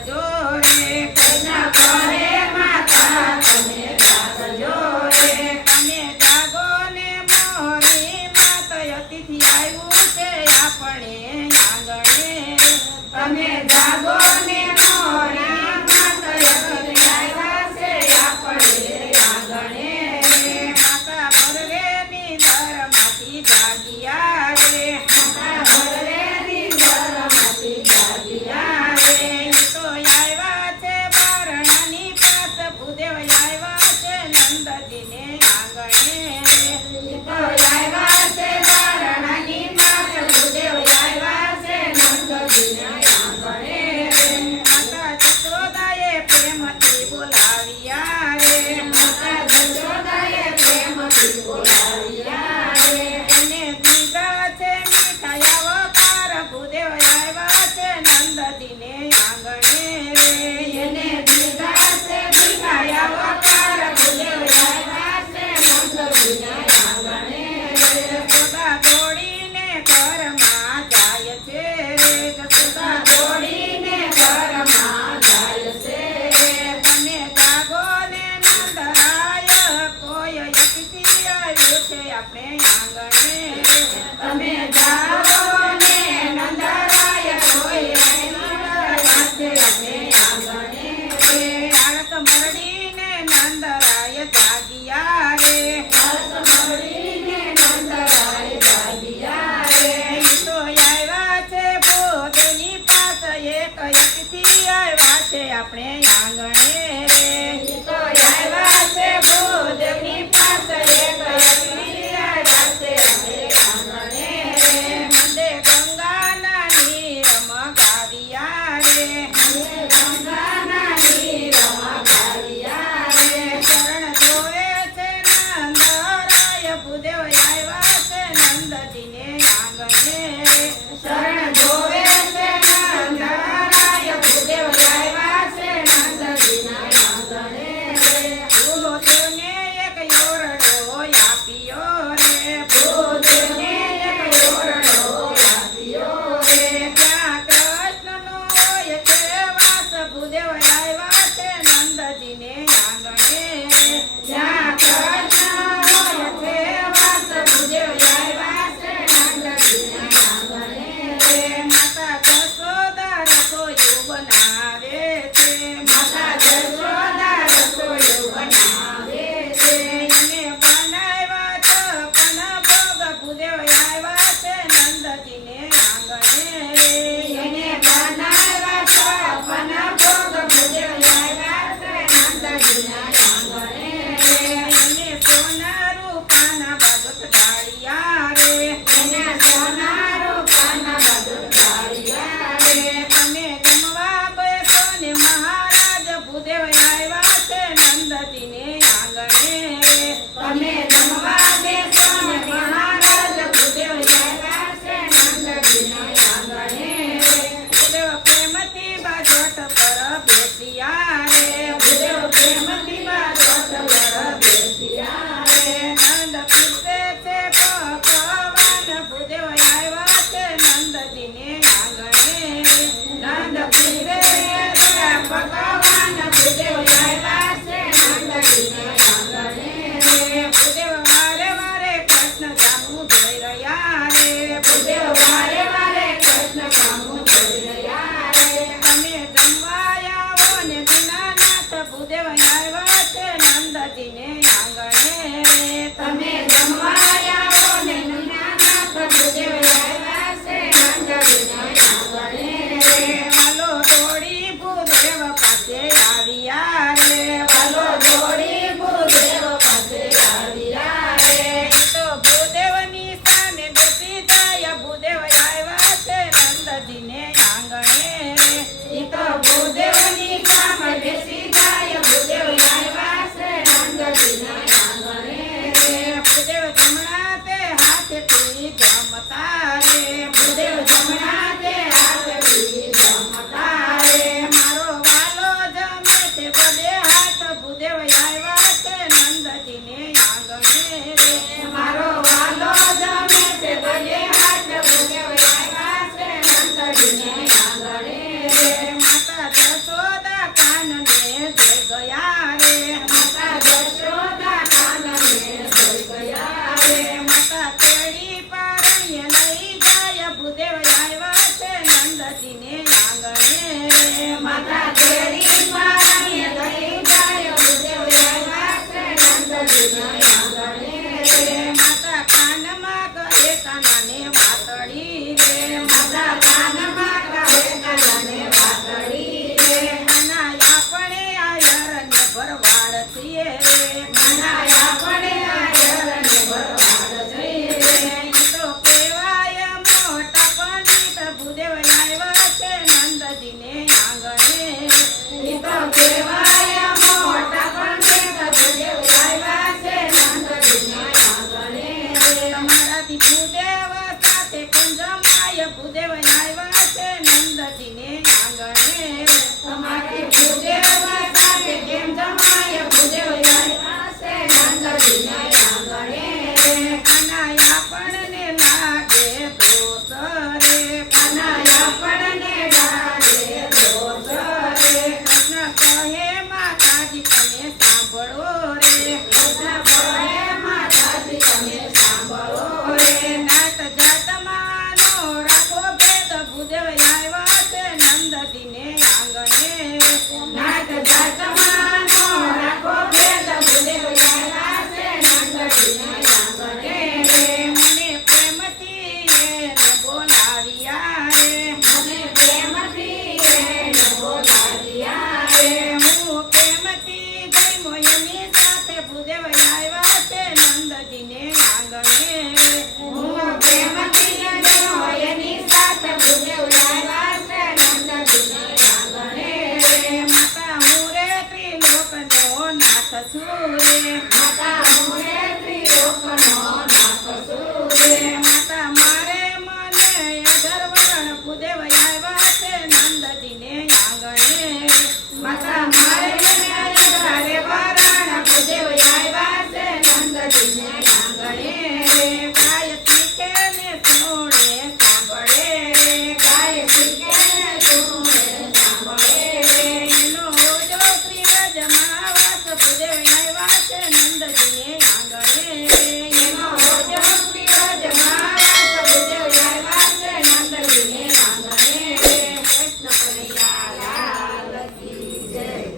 જાગજો રે કૃષ્ણ કહે માતા તમે જાગજો રે તમે જાગો ને મોરી માત અતિથિ આવ્યું છે આપણે આંગણે તમે જાગો ને મોરી માત અતિથિ આવ્યા છે આપણે આંગણે માતા ભરવેની ધરમાંથી જાગ્યા રે માતા ભરવેની ધરમાંથી જાગ્યા રે ઈ તો આવ્યા છે બારણાની પાસ ભૂદેવ આવ્યા છે નંદજીને આંગણે ઈ તો આવ્યા છે બારણાની પાસ ભૂદેવ આવ્યા છે નંદજીને આંગણે માતા જશોદાએ પ્રેમથી બોલાવ્યા રે માતા જશોદાએ પ્રેમથી બોલાવ્યા રે એને દીધા છે મીઠાઈ આવકાર ભૂદેવ આવ્યા છે નંદજીને આંગણે રે એને દીધા છે મીઠાઈ આવકાર ભૂદેવ આવ્યા છે નંદજીને આંગણે રે જશોદા દોડીને ઘરમાં જાય છે જશોદા દોડીને ઘરમાં જાય છે તમે જાગો ને નંદરાય કોઈ અતિથિ આવ્યું છે આપણે આંગણે તમે જાગો ને નંદરાય કોઈ અતિથિ આવ્યું છે આપણે આંગણે આળસ મરડીને નંદરાય જાગ્યા રે આળસ મરડીને નંદરાય જાગ્યા રે ઈ તો આવ્યા છે ભૂતની પાસ એક અતિથિ આવ્યા છે આપણે આંગણે રે ઈ તો આવ્યા છે ભૂતની પાસ એક અતિથિ આવ્યા છે આપણે આંગણે રે મંદે ગંગાના નીરમાં ગાવ્યા રે મંદે ગંગાના નીરમાં ગાવ્યા રે ચરણ ધોવે છે નંદરાય ભૂદેવ આવ્યા છે નંદજીને આંગણે રે શરણ ધોવે છે નંદરાય ભૂદેવ આવ્યા છે નંદજીને આંગણે રે ભૂદેવને એક યોરડો આપ્યો રે ભૂદેવને એક યોરડો આપ્યો રે ત્યાં કૃષ્ણનો હોય છે વાસ ભૂદેવ આવ્યા છે નંદજીને આંગણે રે ત્યાં કૃષ્ણ હોય છે વાસ ભૂદેવ આવ્યા છે નંદજીને આંગણે રે માતા જશોદા રસોયું બનાવે છે માતા જશોદા રસોયું બનાવે છે એને બનાવ્યા છપ્પન ભોગ ભૂદેવ આવ્યા છે નંદજીને આંગણે રે એને બનાવ્યા છપ્પન ભોગ ભૂદેવ આવ્યા છે નંદજીને આંગણે રે એને સોના રૂપાના બાજોત ડાળિયા રે એને સોના રૂપાના બાજોત ડાળિયા રે તમે જમવા બેસો ને મહારાજ ભૂદેવ આવ્યા છે નંદજીને આંગણે રે તમે જમવા બેસો ને મહારાજ ભૂદેવ આવ્યા છે નંદજીને આંગણે રે ભૂદેવ પ્રેમથી બાજોટ પર બેસ્યા રે ભૂદેવ પ્રેમથી બાજોટ પર બેસ્યા રે નંદ પીસે છે પકવાન ભૂદેવ આવ્યા છે નંદજીને આંગણે રે નંદ પીસે છે પકવાન ભૂદેવ આવ્યા છે નંદજીને આંગણે રે ભૂદેવ વારે વારે કૃષ્ણ જામું જોઈ રહ્યા રે ભૂદેવ વારે વારે કૃષ્ણ જામું જોઈ રહ્યા રે તમે જમવા આવો ને દીનાનાથ ભૂદેવ આવ્યા છે નંદજીને આંગણે રે તમે જમવા આવો ને દીનાનાથ ભૂદેવ આવ્યા છે નંદજીને આંગણે રે વાલો દોડી ભૂદેવ પાસે આવ્યા રે વાલો દોડી ભૂદેવ પાસે આવ્યા રે ઈ તો ભૂદેવની સામે બેસી જાય ભૂદેવ આવ્યા છે નંદજીને આંગણે રે ઈ તો ભૂદેવની સામે બેસી જાય ભૂદેવ આવ્યા છે નંદજીને આંગણે રે ભૂદેવ જમણા તે હાથથી જમતા રે ભૂદેવ જમણા તે હાથથી જમતા રે મારો વાલો જમે છે બબે હાથ ભૂદેવ આવ્યા છે નંદજીને આંગણે રે મારો વાલો જમે છે બબે હાથ ભૂદેવ આવ્યા છે નંદજીને આંગણે રે માતા જશો માતા કાનમાં કહે કાનાને વાતડી રે માતા કાનમાં કહે કાનાને વાતડી રે કાના આપણે આયરને ભરવાડ છીએ રે કાના આપણે આયરને ભરવાડ છીએ રે ઈ તો કહેવાય મોટા પંડિત ભૂદેવ આવ્યા છે નંદજીને આંગણે ઈ તો કહેવાય મોટા પંડિત ભૂદેવ આવ્યા છે નંદજીને આંગણે તમારાથી ભૂદેવ સાથે કુંજમાય ભૂદેવ આવ્યા છે નંદજીને આંગણે તમારી ભૂદેવ સાથે કેમ જમાય ભૂદેવ આવ્યા છે નંદજીને આંગણે કાના આપણને લાગે દોષ રે કાના આપણને લાગે દોષ રે કૃષ્ણ કહે માતાજી તમે સાંભળો રે કૃષ્ણ કહે માતાજી તમે સાંભળો રે નાત જાતમાનો રાખો ભેદ ભૂદેવ આવ્યા છે નંદજીને આંગણે નાત જાતમાનો રાખો ભેદ ભૂદેવ આવ્યા છે નંદજીને આંગણે મને પ્રેમથી એને બોલાવ્યા રે મને પ્રેમથી એને બોલાવ્યા રે હું પ્રેમથી જઈમો એની સાથે ભૂદેવ આવ્યા છે નંદજીને આંગણે હું પ્રેમથી જઈમો એની સાથે ભૂદેવ આવ્યા છે નંદજીને આંગણે માતા હું રે ત્રિલોકનો નાથ છું રે માતા હું રે ત્રિલોકનો નાથ છું રે માતા મારે મને અધર્વણ ભૂદેવ આવ્યા છે નંદજીને આંગણે માતા મારે મને અધર્વણ ભૂદેવ આવ્યા છે નંદજીને આંગણે